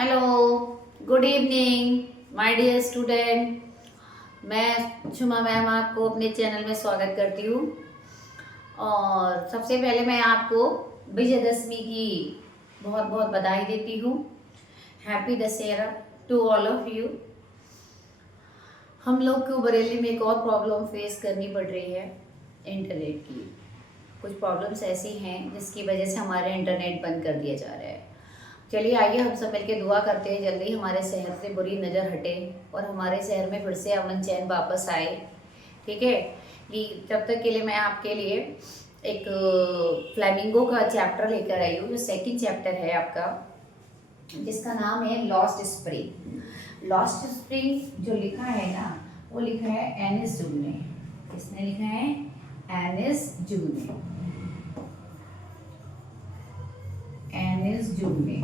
Hello, good evening my dear student. मैं Shuma ma'am आपको अपने चैनल में स्वागत करती हूँ। और सबसे पहले मैं आपको विजयदशमी की बहुत बहुत बधाई देती हूँ। Happy Dussehra to all of you. हम लोग को बरेली में एक और प्रॉब्लम फेस करनी पड़ रही है इंटरनेट की। कुछ प्रॉब्लम्स ऐसी हैं जिसकी वजह से हमारा इंटरनेट बंद कर दिया जा रहा है। चलिए आइए हम सब मिलकर दुआ करते हैं जल्दी हमारे शहर से बुरी नज़र हटे और हमारे शहर में फिर से अमन चैन वापस आए। ठीक है कि तब तक के लिए मैं आपके लिए एक फ्लैमिंगो का चैप्टर लेकर आई हूँ, जो सेकंड चैप्टर है आपका, जिसका नाम है लॉस्ट स्प्रिंग। लॉस्ट स्प्रिंग जो लिखा है ना, वो लिखा है एनिस जून ने। किसने लिखा है? एनिस जून ने। एनिस जून ने।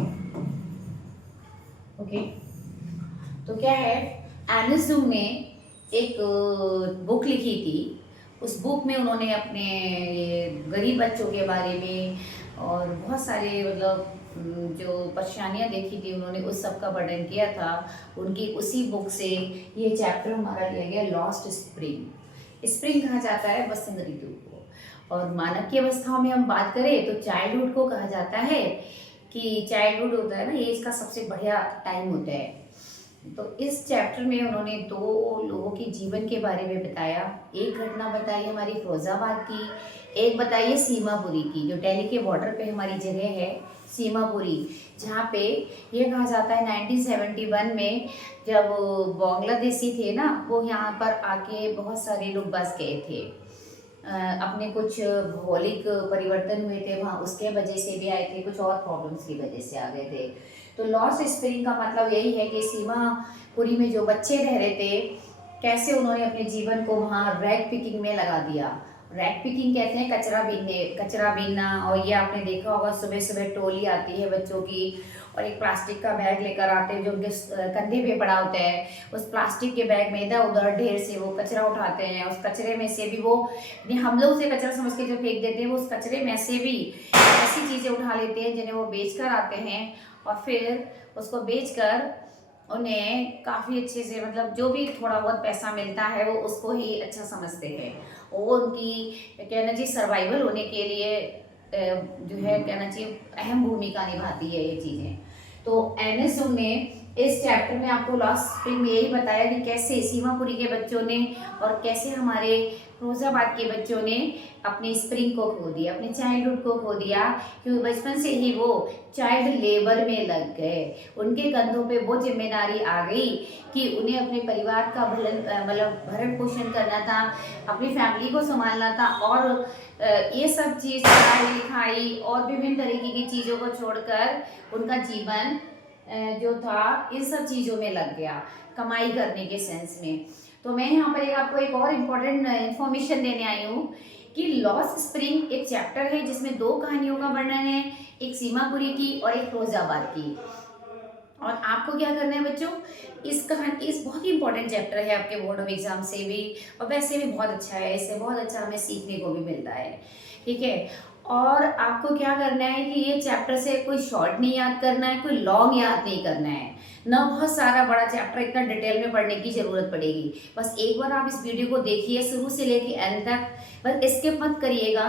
ओके, तो क्या है, एनिस जून ने एक बुक लिखी थी। उस बुक में उन्होंने अपने गरीब बच्चों के बारे में और बहुत सारे मतलब जो परेशानियां देखी थी उन्होंने उस सब का वर्णन किया था। उनकी उसी बुक से ये चैप्टर हमारा लिया गया, लॉस्ट स्प्रिंग। स्प्रिंग कहा जाता है बसंत ऋतु को, और मानव की अवस्थाओं में हम बात करें तो चाइल्डहुड को कहा जाता है कि चाइल्डहुड होता है ना, ये इसका सबसे बढ़िया टाइम होता है। तो इस चैप्टर में उन्होंने दो लोगों के जीवन के बारे में बताया। एक घटना बताई हमारी फिरोजाबाद की, एक बताई है सीमापुरी की, जो दिल्ली के बॉर्डर पे हमारी जगह है सीमापुरी, जहाँ पे ये कहा जाता है 1971 में जब बांग्लादेशी थे ना, वो यहाँ पर आके बहुत सारे लोग बस गए थे। अपने कुछ भौगोलिक परिवर्तन हुए थे वहाँ, उसके वजह से भी आए थे, कुछ और प्रॉब्लम्स की वजह से आ गए थे। तो लॉस्ट स्प्रिंग का मतलब यही है कि सीमापुरी में जो बच्चे रह रहे थे, कैसे उन्होंने अपने जीवन को वहाँ रैग पिकिंग में लगा दिया। रैग पिकिंग कहते हैं कचरा बीनना। और ये आपने देखा होगा, सुबह सुबह टोली आती है बच्चों की और एक प्लास्टिक का बैग लेकर आते हैं जो उनके कंधे पे पड़ा होता है। उस प्लास्टिक के बैग में इधर उधर ढेर से वो कचरा उठाते हैं। उस कचरे में से भी वो हम लोग उसे कचरा समझ के जो फेंक देते हैं, वो उस कचरे में से भी ऐसी चीज़ें उठा लेते हैं जिन्हें वो बेच कर आते हैं, और फिर उसको बेचकर उन्हें काफ़ी अच्छे से मतलब जो भी थोड़ा बहुत पैसा मिलता है वो उसको ही अच्छा समझते हैं। वो उनकी कहना चाहिए सर्वाइवल होने के लिए जो है कहना चाहिए अहम भूमिका निभाती है ये चीज़ें। तो एनएस ने इस चैप्टर में आपको लास्ट स्प्रिंग में यही बताया कि कैसे सीमापुरी के बच्चों ने और कैसे हमारे फिरोजाबाद के बच्चों ने अपनी स्प्रिंग को खो दिया, अपने चाइल्डहुड को खो दिया, क्योंकि बचपन से ही वो चाइल्ड लेबर में लग गए। उनके कंधों पे वो जिम्मेदारी आ गई कि उन्हें अपने परिवार का मतलब भरण पोषण करना था, अपनी फैमिली को संभालना था, और ये सब चीज़ पढ़ाई लिखाई और विभिन्न तरीके की चीज़ों को छोड़कर उनका जीवन जो था इन सब चीज़ों में लग गया, कमाई करने के सेंस में। तो मैं यहाँ पर आपको एक और इम्पोर्टेंट इन्फॉर्मेशन देने आई हूँ कि लॉस्ट स्प्रिंग एक चैप्टर है जिसमें दो कहानियों का वर्णन है, एक सीमापुरी की और एक फिरोजाबाद की। और आपको क्या करना है बच्चों, इस बहुत ही इंपॉर्टेंट चैप्टर है आपके बोर्ड ऑफ एग्जाम से भी, और वैसे भी बहुत अच्छा है, इससे बहुत अच्छा हमें सीखने को भी मिलता है। ठीक है, और आपको क्या करना है कि ये चैप्टर से कोई शॉर्ट नहीं याद करना है, कोई लॉन्ग याद नहीं करना है ना, बहुत सारा बड़ा चैप्टर इतना डिटेल में पढ़ने की जरूरत पड़ेगी। बस एक बार आप इस वीडियो को देखिए शुरू से लेके एंड तक, बस स्किप मत करिएगा,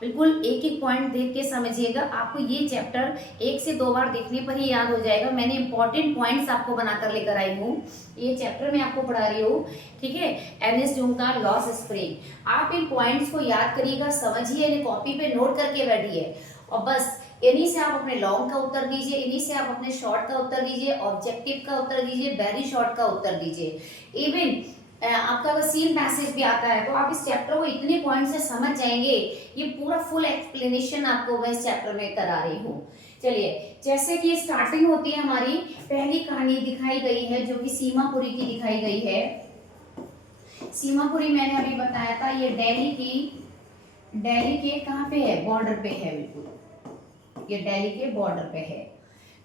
बिल्कुल एक एक पॉइंट देख के समझिएगा। आपको ये चैप्टर 1 से 2 बार देखने पर ही याद हो जाएगा। मैंने इंपॉर्टेंट पॉइंट्स आपको बनाकर लेकर आई हूँ, ये चैप्टर मैं आपको पढ़ा रही हूँ। ठीक है, एनएस जून का लॉस्ट स्प्रिंग। आप इन पॉइंट्स को याद करिएगा, समझिए, इन्हें कॉपी पे नोट करके बैठिए, और बस इन्हीं से आप अपने लॉन्ग का उत्तर दीजिए, इन्हीं से आप अपने शॉर्ट का उत्तर दीजिए, ऑब्जेक्टिव का उत्तर दीजिए, वेरी शॉर्ट का उत्तर दीजिए। इवन आपका अगर सीन मैसेज भी आता है तो आप इस चैप्टर को इतने पॉइंट से समझ जाएंगे। ये पूरा फुल एक्सप्लेनेशन आपको मैं इस चैप्टर में करा रही हूँ। चलिए, जैसे कि स्टार्टिंग होती है, हमारी पहली कहानी दिखाई गई है जो कि सीमापुरी की दिखाई गई है। सीमापुरी मैंने अभी बताया था, ये दिल्ली के कहाँ पे है, बॉर्डर पे है, बिल्कुल ये दिल्ली के बॉर्डर पे है।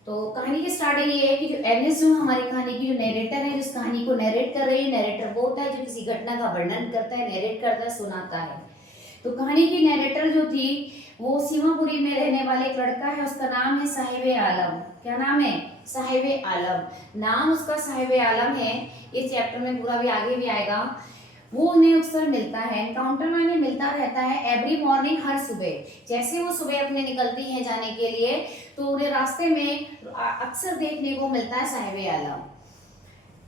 तो कहानी की स्टार्टिंग ये है कि जो एनएस जो हमारी कहानी की जो नरेटर है, जिस कहानी को नरेट कर रही है, नरेटर वो होता है जो किसी घटना का वर्णन करता है, नरेट करता है, सुनाता है। तो कहानी की नैरेटर जो थी वो सीमापुरी में रहने वाले एक लड़का है, उसका नाम है साहिब आलम। क्या नाम है? साहिब आलम। नाम उसका साहिब आलम है। इस चैप्टर में पूरा भी आगे भी आएगा। वो उन्हें अक्सर मिलता है, एनकाउंटर में मिलता रहता है एवरी मॉर्निंग, हर सुबह। जैसे वो सुबह अपने निकलती हैं जाने के लिए तो उन्हें रास्ते में अक्सर देखने को मिलता है Saheb Alam.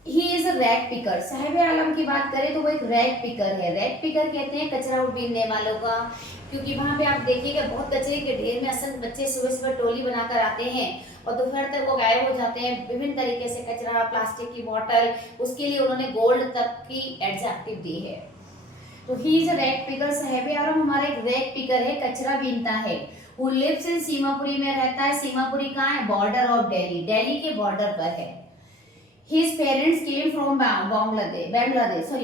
He is a rag picker. Saheb Alam की बात करें तो वो एक रैग पिकर है। रैग पिकर कहते हैं कचरा बीनने वालों का, क्योंकि वहां पे आप देखिएगा बहुत कचरे के ढेर में असल बच्चे सुबह सुबह टोली बनाकर आते हैं और दोपहर तक वो गायब हो जाते हैं। विभिन्न तरीके से कचरा, प्लास्टिक की बोतल, उसके लिए उन्होंने गोल्ड तक की एडजेक्टिव दी है। तो he is a rag picker. Saheb Alam हमारा एक रैग पिकर है, कचरा बीनता है। Who lives in सीमापुरी में रहता है। सीमापुरी कहाँ है? बॉर्डर ऑफ दिल्ली, दिल्ली के बॉर्डर पर है। His parents came from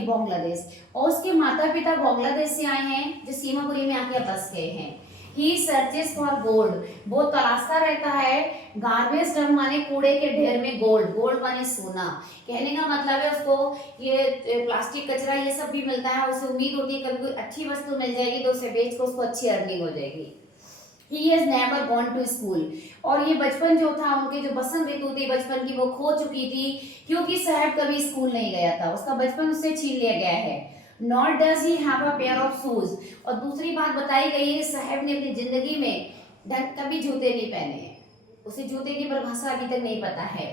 Bangladesh, और उसके माता पिता बांग्लादेश से आए हैं, जो सीमापुरी में आके बस गए हैं। He searches for gold, वो तलाशता रहता है गार्बेज डंप माने कूड़े के ढेर में गोल्ड, गोल्ड माने सोना। कहने का मतलब है उसको ये प्लास्टिक कचरा ये सब भी मिलता है, उसे उम्मीद होती है कभी कोई अच्छी वस्तु मिल जाएगी तो उसे बेच कर उसको अच्छी अर्निंग हो जाएगी। He has never gone to school, और ये बचपन जो था उनके, जो बसंत ऋतु थी बचपन की, वो खो चुकी थी क्योंकि साहब कभी स्कूल नहीं गया था, उसका बचपन उससे छीन लिया गया है। Nor does he have a pair of shoes, और दूसरी बात बताई गई है साहब ने अपनी जिंदगी में कभी जूते नहीं पहने हैं, उसे जूते की परिभाषा अभी तक नहीं पता है।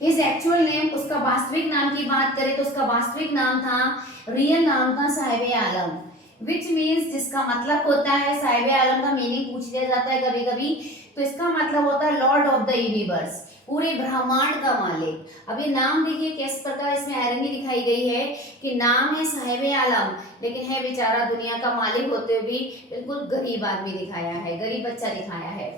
His actual name, उसका वास्तविक नाम की बात करें तो उसका वास्तविक नाम था, रियल नाम था साहिब आलम, विच मीन्स जिसका मतलब होता है, साहिब आलम का मीनिंग पूछ लिया जाता है कभी कभी, तो इसका मतलब होता है लॉर्ड ऑफ द यूनिवर्स, पूरे ब्रह्मांड का मालिक। अब ये नाम देखिए किस प्रकार इसमें आयरनी दिखाई गई है कि नाम है साहिब आलम लेकिन है बेचारा दुनिया का मालिक होते हुए भी बिल्कुल गरीब आदमी दिखाया है, गरीब बच्चा दिखाया है।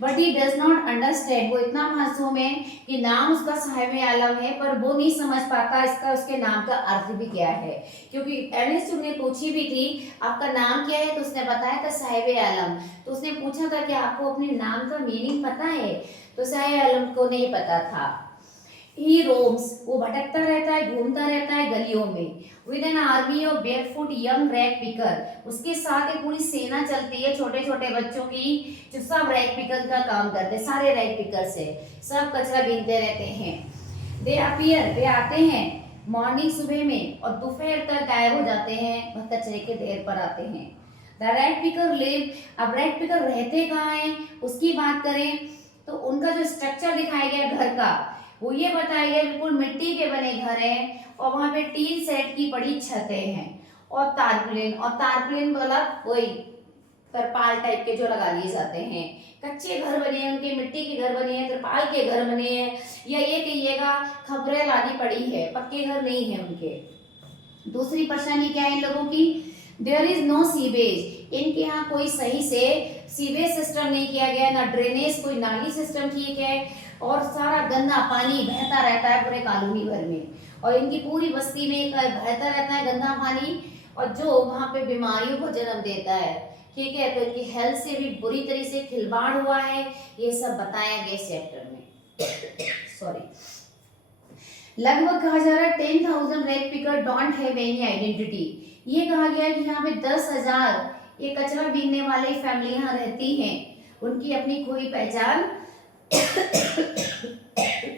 But he does not understand, वो इतना मासूम है कि नाम उसका साहिब आलम है पर वो नहीं समझ पाता इसका, उसके नाम का अर्थ भी क्या है। क्योंकि एर्नेस्ट ने पूछी भी थी आपका नाम क्या है, तो उसने बताया था साहिब आलम। तो उसने पूछा था कि आपको अपने नाम का मीनिंग पता है, तो साहिब आलम को नहीं पता था। He roams, वो भटकता रहता है, घूमता रहता है गलियों में। With an army of barefoot young rag picker, उसके साथ एक पूरी सेना चलती है छोटे छोटे बच्चों की जो सब रैग पिकर का काम करते हैं, सारे रैग पिकर से सब कचरा बीनते रहते हैं। They appear, वे आते हैं मॉर्निंग सुबह में और दोपहर तक गायब हो जाते हैं, वह कचरे के ढेर पर आते हैं। The rag picker live, अब रैग पिकर रहते कहाँ हैं उसकी बात करें तो उनका जो स्ट्रक्चर दिखाया गया घर का वो ये बताया गया बिल्कुल मिट्टी के बने घर हैं और वहां पे टीन सेट की बड़ी छतें हैं और तारप्लेन वाला वही तरपाल टाइप के जो लगा लिए जाते हैं। कच्चे घर बने हैं उनके, मिट्टी के घर बने हैं, तरपाल के घर बने हैं, या ये कहिएगा खबरें लानी पड़ी है, पक्के घर नहीं है उनके। दूसरी परेशानी क्या है इन लोगों की? देयर इज नो सीवेज, इनके यहाँ कोई सही से सीवेज सिस्टम नहीं किया गया, ना ड्रेनेज, कोई नाली सिस्टम ठीक है और सारा गंदा पानी बहता रहता है पूरे कॉलोनी भर में और इनकी पूरी बस्ती में बहता रहता है गंदा पानी और जो वहाँ पे बीमारियों को जन्म देता है। ठीक है, तो इनकी हेल्थ से भी बुरी तरीके से खिलवाड़ हुआ है, ये सब बताया गया इस चैप्टर में। सॉरी, लगभग कहा जा रहा है 10,000 rag picker don't have any identity. ये कहा गया है कि यहाँ पे 10,000 ये कचरा बीनने वाली फैमिली यहाँ रहती हैं, उनकी अपनी कोई पहचान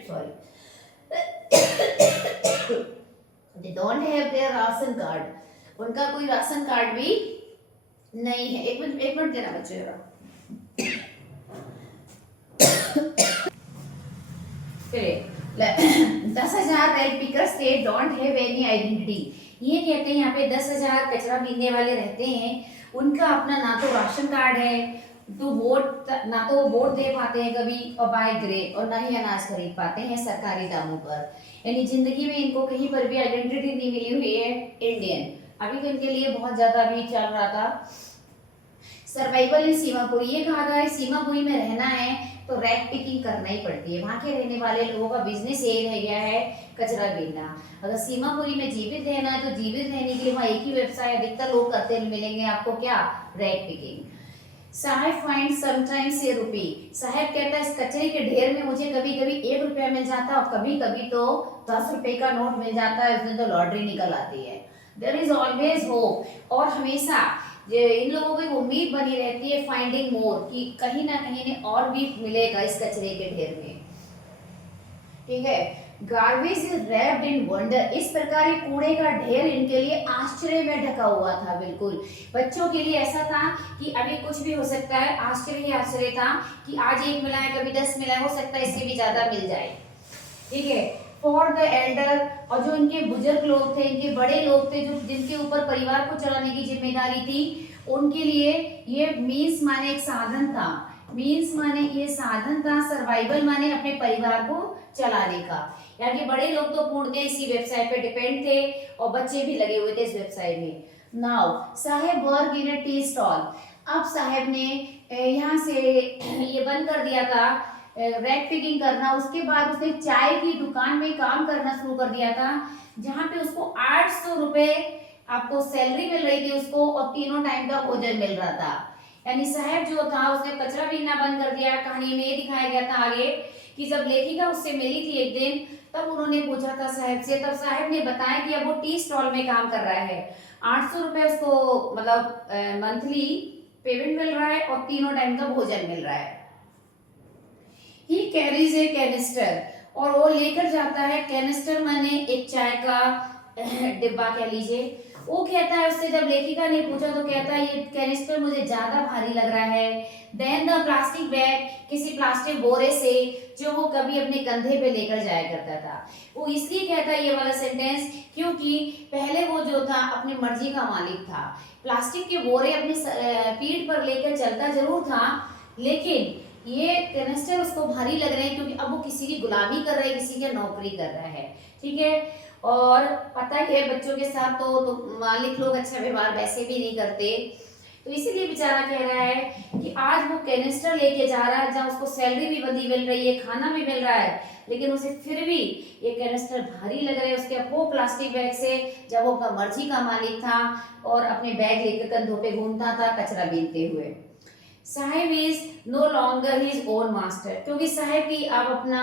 sorry they don't have their ration card, उनका कोई राशन कार्ड भी नहीं है। एक मिनट देना बच्चे जरा। 10,000 rag pickers they don't have any identity. ये कहते हैं यहाँ पे 10,000 कचरा बीनने वाले रहते हैं, उनका अपना ना तो राशन कार्ड है, तो वोट ना तो वो वोट दे पाते हैं कभी और बाय ग्रेड, और ना ही अनाज खरीद पाते हैं सरकारी दामों पर। यानी जिंदगी में इनको कहीं पर भी आइडेंटिटी नहीं मिली हुई है इंडियन। अभी तो इनके लिए बहुत ज्यादा अभी चल रहा था सर्वाइवल इन सीमापुरी। ये कहा गया है सीमापुरी में रहना है तो रैग पिकिंग करना ही पड़ती है। वहाँ के रहने वाले लोगों का बिजनेस यही रह गया है कचरा बीनना। अगर सीमापुरी में जीवित रहना है तो जीवित रहने के लिए वहाँ एक ही व्यवसाय अधिकतर लोग करते मिलेंगे आपको, क्या? Rag picking. Saheb find sometimes a rupee. Saheb कहता है इस कचरे के ढेर में मुझे कभी कभी 1 रुपया मिल जाता है और कभी कभी तो 10 रुपए का नोट मिल जाता है, उस दिन तो लॉटरी निकल आती है। देयर इज ऑलवेज होप, और हमेशा इन लोगों को एक उम्मीद बनी रहती है फाइंडिंग मोर, कि कहीं ना कहीं इन्हें और भी मिलेगा इस कचरे के ढेर में। ठीक है, garbage is wrapped in wonder, इस प्रकार ये कूड़े का ढेर इनके लिए आश्चर्य में ढका हुआ था। बिल्कुल बच्चों के लिए ऐसा था कि अभी कुछ भी हो सकता है, आश्चर्य ही आश्चर्य था कि आज 1 मिला है, कभी 10 मिला है, हो सकता है इससे भी ज्यादा मिल जाए। ठीक है, फॉर द एल्डर, और जो इनके बुजुर्ग लोग थे, इनके बड़े लोग थे, जो जिनके ऊपर परिवार को चलाने की जिम्मेदारी थी, उनके लिए ये मीन्स माने एक साधन था, मीन्स माने ये साधन था, सर्वाइवल माने अपने परिवार को चलाने का। यानी कि बड़े लोग तो पूर्णतः इसी व्यवसाय पे डिपेंड थे और बच्चे भी लगे हुए थे इस व्यवसाय में। Now Saheb work in a tea stall, अब साहेब ने यहाँ से ये बंद कर दिया था रैक पिकिंग करना, उसके बाद उसने चाय की दुकान में काम करना शुरू कर दिया था, जहाँ पे उसको 800 रुपए आपको सैलरी मिल रही थी उसको, और तीनों टाइम का भोजन मिल रहा था। यानी साहब जो था उसने कचरा बीनना बंद कर दिया। कहानी में ये दिखाया गया था आगे कि जब लेखिका उससे मिली थी एक दिन, तब उन्होंने पूछा था साहब से, तब साहब ने बताया कि अब वो टी स्टॉल में काम कर रहा है, 800 रुपए उसको मतलब मंथली पेमेंट मिल रहा है और तीनों टाइम का भोजन मिल रहा है। ही कैरीज ए कैनिस्टर, और वो लेकर जाता है कैनिस्टर माने एक चाय का डिब्बा कह लीजिए। वो कहता है उससे, जब लेखिका ने पूछा तो कहता है ये कैनिस्टर मुझे ज्यादा भारी लग रहा है देन द प्लास्टिक बैग, किसी प्लास्टिक बोरे से जो वो कभी अपने कंधे पे लेकर जाया करता था। वो इसलिए कहता है ये वाला सेंटेंस क्योंकि पहले वो जो था अपनी मर्जी का मालिक था, प्लास्टिक के बोरे अपनी पीठ पर लेकर चलता जरूर था, लेकिन ये कैनिस्टर उसको भारी लग रहे हैं क्योंकि अब वो किसी की गुलामी कर रहा है, किसी की नौकरी कर रहा है। ठीक है, और पता ही है बच्चों के साथ तो मालिक लोग अच्छा व्यवहार वैसे भी नहीं करते, तो इसीलिए बेचारा कह रहा है कि आज वो कैनिस्टर लेके जा रहा है जहाँ उसको सैलरी भी बड़ी मिल रही है, खाना भी मिल रहा है, लेकिन उसे फिर भी ये कैनिस्टर भारी लग रहे हैं उसके वो प्लास्टिक बैग से, जब वो अपना मर्जी का मालिक था और अपने बैग लेकर कंधों पे घूमता था कचरा बीनते हुए। Saheb is no longer his own master, क्योंकि साहेब की अब अपना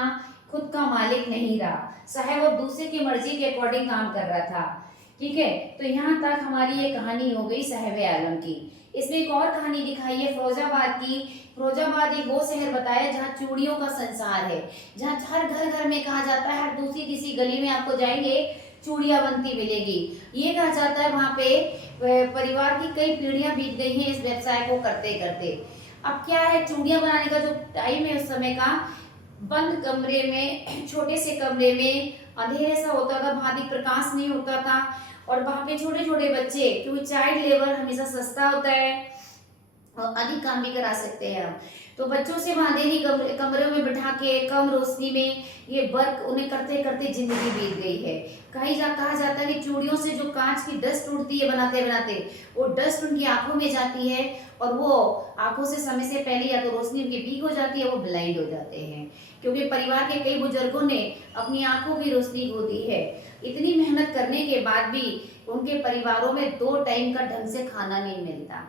खुद का मालिक नहीं रहा, साहेब अब दूसरे की मर्जी के अकॉर्डिंग काम कर रहा था। ठीक है, तो यहाँ तक हमारी ये कहानी हो गई साहेब आलम की। इसमें एक और कहानी दिखाई है फिरोजाबाद की। फिरोजाबाद एक वो शहर बताया जहाँ चूड़ियों का संसार है, जहाँ हर घर घर में कहा जाता है, हर दूसरी तीसरी गली में आपको जाएंगे चूड़ियाँ बनती मिलेगी। ये कहा जाता है वहाँ पे परिवार की कई पीढ़ियां बीत गई हैं इस व्यवसाय को करते करते। अब क्या है, चूड़ियाँ बनाने का जो टाइम है उस समय का, बंद कमरे में, छोटे से कमरे में, अंधेरे सा होता था, भारी प्रकाश नहीं होता था, और वहाँ पे छोटे छोटे बच्चे, क्योंकि चाइल्ड लेबर हमेशा सस्ता होता है और अधिक काम भी करा सकते हैं हम, तो बच्चों से वहां अंधेरी कमरे में बिठा के कम रोशनी में ये वर्क उन्हें करते करते जिंदगी बीत गई है। कहा जाता है कि चूड़ियों से जो कांच की डस्ट उड़ती है बनाते बनाते, वो डस्ट उनकी आंखों में जाती है और वो आंखों से समय से पहले या तो रोशनी उनकी वीक हो जाती है, वो ब्लाइंड हो जाते हैं, क्योंकि परिवार के कई बुजुर्गों ने अपनी आंखों की रोशनी खो दी है। इतनी मेहनत करने के बाद भी उनके परिवारों में 2 टाइम का ढंग से खाना नहीं मिलता।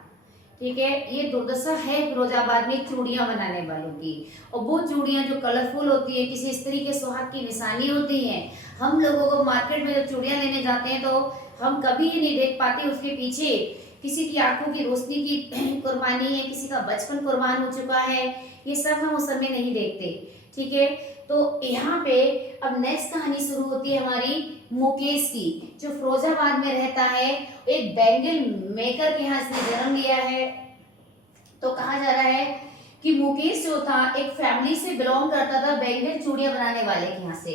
ठीक है, ये दुर्दशा है फिरोजाबाद में चूड़ियां बनाने वालों की, और वो चूड़ियां जो कलरफुल होती है, किसी स्त्री के सुहाग की निशानी होती हैं। हम लोगों को मार्केट में जब चूड़ियां लेने जाते हैं तो हम कभी ही नहीं देख पाते उसके पीछे किसी की आंखों की रोशनी की कुर्बानी है, किसी का बचपन कुर्बान हो चुका है, ये सब हम उस समय नहीं देखते। ठीक है, तो यहाँ पे अब नेक्स्ट कहानी शुरू होती है हमारी मुकेश की, जो फिरोजाबाद में रहता है, एक बैंगल मेकर के यहाँ इसने जन्म लिया है। तो कहा जा रहा है कि मुकेश जो था एक फैमिली से बिलोंग करता था, बैंगल चूड़ियां बनाने वाले के यहाँ से।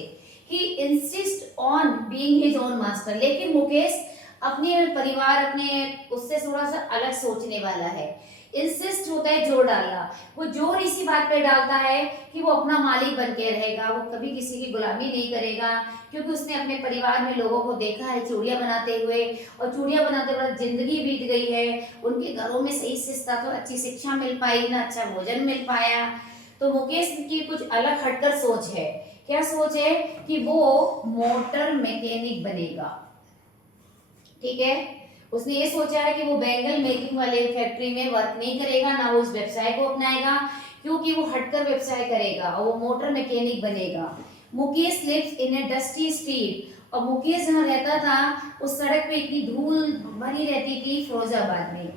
He insist on being his own master, लेकिन मुकेश अपने परिवार, अपने उससे थोड़ा सा अलग सोचने वाला है। इंसिस्ट होता है जोर डालना, वो जोर इसी बात पे डालता है कि वो अपना मालिक बन के रहेगा, वो कभी किसी की गुलामी नहीं करेगा, क्योंकि उसने अपने परिवार में लोगों को देखा है चूड़ियां बनाते हुए, और चूड़ियां बनाते बनाते जिंदगी बीत गई है, उनके घरों में सही शिक्षा तो अच्छी शिक्षा मिल पाई ना अच्छा भोजन मिल पाया। तो मुकेश की कुछ अलग हटकर सोच है। क्या सोच है कि वो मोटर मैकेनिक बनेगा। ठीक है, उसने ये सोचा है कि वो बैंगल मेकिंग वाले फैक्ट्री में वर्क नहीं करेगा, ना वो उस व्यवसाय को अपनाएगा, क्योंकि वो हटकर व्यवसाय करेगा और वो मोटर मैकेनिक बनेगा। Mukesh lives in a dusty street, और मुकेश जहाँ रहता था उस सड़क पे इतनी धूल भरी रहती थी फिरोजाबाद में,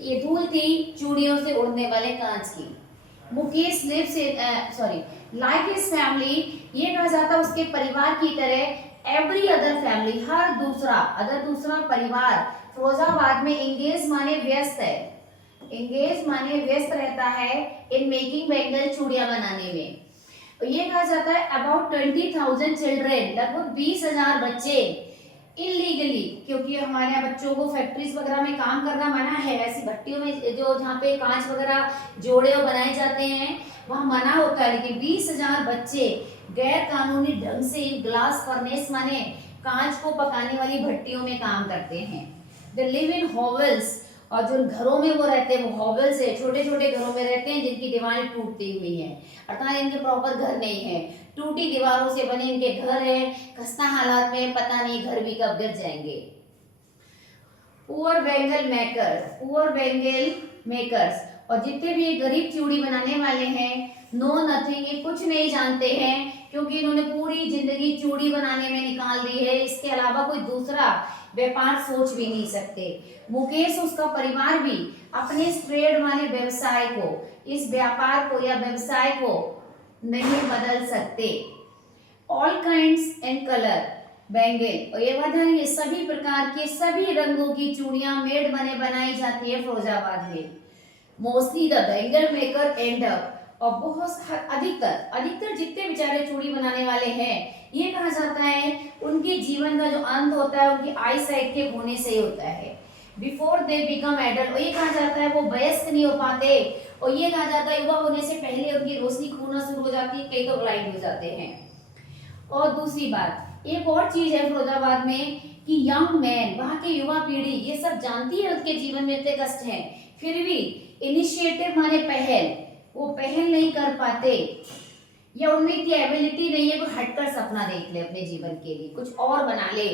ये धूल थी चूड़ियों से उड़ने वाले कांच की। Mukesh lives sorry like his family, ये कहा जाता उसके परिवार की तरह एवरी अदर फैमिली, हर दूसरा परिवार फिरोजाबाद में एंगेज माने व्यस्त है, एंगेज माने व्यस्त रहता है इन मेकिंग बैंगल, चूड़ियां बनाने में। ये कहा जाता है अबाउट 20,000 चिल्ड्रेन, लगभग 20,000 बच्चे इलीगली, क्योंकि हमारे यहाँ बच्चों को फैक्ट्रीज वगैरह में काम करना मना है, ऐसी भट्टियों में जो जहाँ पे कांच वगैरह जोड़े और बनाए जाते हैं वहाँ मना होता है, लेकिन 20,000 बच्चे गैर कानूनी ढंग से ग्लास फर्नेस माने कांच को पकाने वाली भट्टियों में काम करते हैं। दे लिव इन हॉवेल्स, और जो घरों में वो रहते हैं वो हॉवेल्स है, छोटे छोटे घरों में रहते हैं जिनकी दीवारें टूटती हुई हैं, अर्थात इनके प्रॉपर घर नहीं है, टूटी दीवारों से बने इनके घर है, खस्ता हालात में, पता नहीं घर भी कब गिर जाएंगे। पुअर बैंगल मेकर्स, और जितने भी गरीब चूड़ी बनाने वाले हैं, नो नथिंग, ये कुछ नहीं जानते हैं, क्योंकि इन्होंने पूरी जिंदगी चूड़ी बनाने में निकाल दी है, इसके अलावा कोई दूसरा व्यापार सोच भी नहीं सकते। मुकेश उसका परिवार भी अपने इस ट्रेड वाले व्यवसाय को, इस व्यापार को या व्यवसाय को नहीं बदल सकते। All kinds and colour bangle, और ये बता ये सभी प्रकार के सभी रंगों की चूड़ियां मेड बने बनाई जाती है फिरोजाबाद में। Mostly the bangle maker and up, और बहुत अधिकतर जितने बेचारे चूड़ी बनाने वाले हैं, ये कहा जाता है उनके जीवन का जो अंत होता है उनकी आई साइट के होने से ही होता है, बिफोर दे बिकम एडल्ट, और ये कहा जाता है वो वयस्क नहीं हो पाते, और ये कहा जाता है युवा होने से पहले उनकी रोशनी खोना शुरू हो जाती है, कई तो ब्लाइंड हो जाते हैं। और दूसरी बात, एक और चीज है फिरोजाबाद में कि यंग मैन, वहाँ की युवा पीढ़ी ये सब जानती है उनके जीवन में इतने कष्ट हैं, फिर भी इनिशिएटिव माने पहल, वो पहल नहीं कर पाते, या उनमें इतनी एबिलिटी नहीं है कोई हटकर सपना देख ले अपने जीवन के लिए, कुछ और बना ले।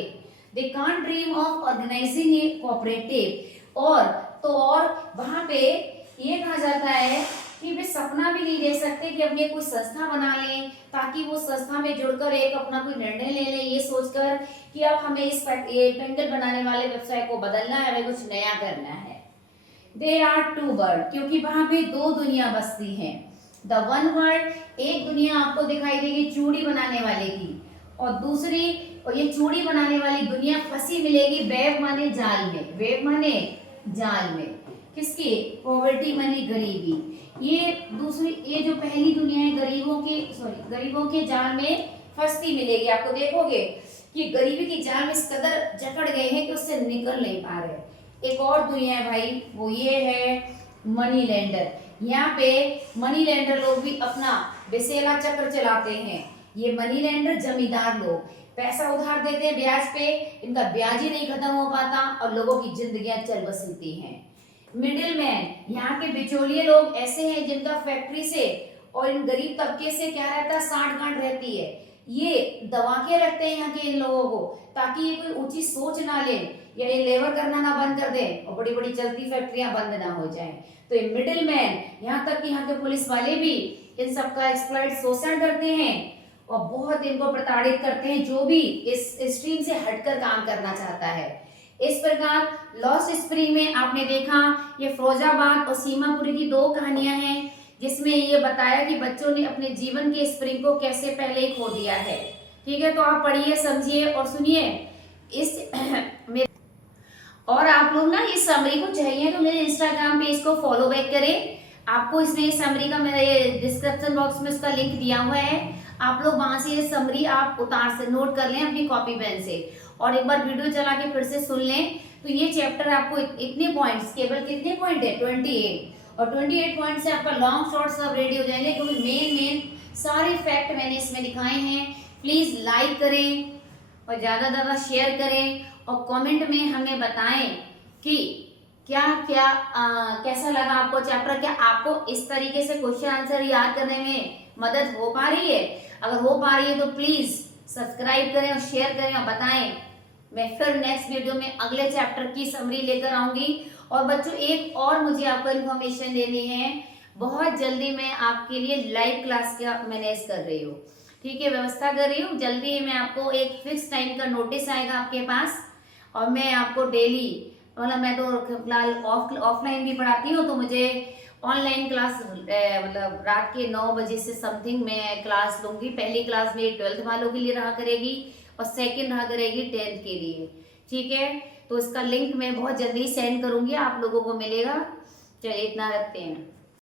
They can't dream of organising a cooperative, और वहां पे ये कहा जाता है कि वे सपना भी नहीं दे सकते कि अपनी कोई संस्था बना लें, ताकि वो संस्था में जुड़कर एक अपना कोई निर्णय ले लें, ये सोचकर कि अब हमें इस पेंडल बनाने वाले व्यवसाय को बदलना है, हमें कुछ नया करना है। There are two world, क्योंकि वहां पे दो दुनिया बसती हैं। द वन वर्ल्ड, एक दुनिया आपको दिखाई देगी चूड़ी बनाने वाले की, और दूसरी, और ये चूड़ी बनाने वाली दुनिया फंसी मिलेगी वेब माने जाल में, वेब माने जाल में, किसकी? पॉवर्टी माने गरीबी। ये दूसरी, ये जो पहली दुनिया है गरीबों के जाल में फंसती मिलेगी। आपको देखोगे कि गरीबी के जाल में इस कदर जकड़ गए हैं कि उससे निकल नहीं पा रहे। एक और दुनिया है भाई, वो ये है मनी लेंडर। यहाँ पे मनी लेंडर लोग भी अपना बेसेला चक्र चलाते हैं। ये मनी लेंडर जमींदार लोग पैसा उधार देते हैं ब्याज पे, इनका ब्याज ही नहीं खत्म हो पाता और लोगों की जिंदगियां चल बसती हैं। मिडिल मैन, यहाँ के बिचौलिए लोग ऐसे हैं जिनका फैक्ट्री से और इन गरीब तबके से क्या रहता है, साठ गांठ रहती है। ये दबा के रखते हैं यहाँ के इन लोगों को, ताकि ये कोई ऊंची सोच ना ले या ये लेबर करना ना बंद कर दे और बड़ी बड़ी चलती फैक्ट्रियां बंद ना हो जाएं। तो ये मिडिल मैन, यहाँ तक कि यहाँ के पुलिस वाले भी इन सबका एक्सप्लॉइट शोषण करते हैं और बहुत इनको प्रताड़ित करते हैं जो भी इस स्ट्रीम से हटकर काम करना चाहता है। इस प्रकार लॉस्ट स्प्रिंग में आपने देखा ये फिरोजाबाद और सीमापुरी की दो कहानियां हैं, जिसमें ये बताया कि बच्चों ने अपने जीवन के स्प्रिंग को कैसे पहले ही खो दिया है। ठीक है, तो आप पढ़िए, समझिए और सुनिए इस और आप लोग ना इस समरी को चाहिए तो मेरे इंस्टाग्राम पेज को फॉलो बैक करें। आपको इसमें इस समरी का मेरे डिस्क्रिप्शन बॉक्स में उसका लिंक दिया हुआ है। आप लोग वहां से ये समरी आप उतार से नोट कर लें अपनी कॉपी पेन से और एक बार वीडियो चला के फिर से सुन लें। तो ये चैप्टर आपको इतने पॉइंट्स, केवल कितने पॉइंट है 28, और 28 पॉइंट से आपका लॉन्ग शॉर्ट सब रेडी हो जाएंगे, क्योंकि मेन सारे फैक्ट मैंने इसमें दिखाए हैं। प्लीज लाइक करें और ज़्यादा ज़्यादा शेयर करें और कमेंट में हमें बताएं कि क्या क्या कैसा लगा आपको चैप्टर। क्या आपको इस तरीके से क्वेश्चन आंसर याद करने में मदद हो पा रही है? अगर हो पा रही है तो प्लीज सब्सक्राइब करें और शेयर करें और बताएं। मैं फिर नेक्स्ट वीडियो में अगले चैप्टर की समरी लेकर आऊंगी। और बच्चों एक और मुझे आपको इन्फॉर्मेशन देनी है, बहुत जल्दी मैं आपके लिए लाइव क्लास का मैनेज कर रही हूँ। ठीक है, व्यवस्था कर रही हूँ। जल्दी ही मैं आपको एक फिक्स टाइम का नोटिस आएगा आपके पास, और मैं आपको डेली, मतलब मैं तो फिलहाल ऑफलाइन भी पढ़ाती हूँ, तो मुझे ऑनलाइन क्लास मतलब रात के 9 बजे से समथिंग मैं क्लास लूँगी। पहली क्लास मेरी 12th वालों के लिए रहा करेगी और सेकंड रहा करेगी 10th के लिए। ठीक है, तो इसका लिंक मैं बहुत जल्दी सेंड करूँगी, आप लोगों को मिलेगा। चलिए इतना रखते हैं।